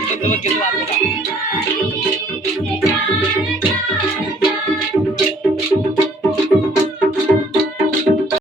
去。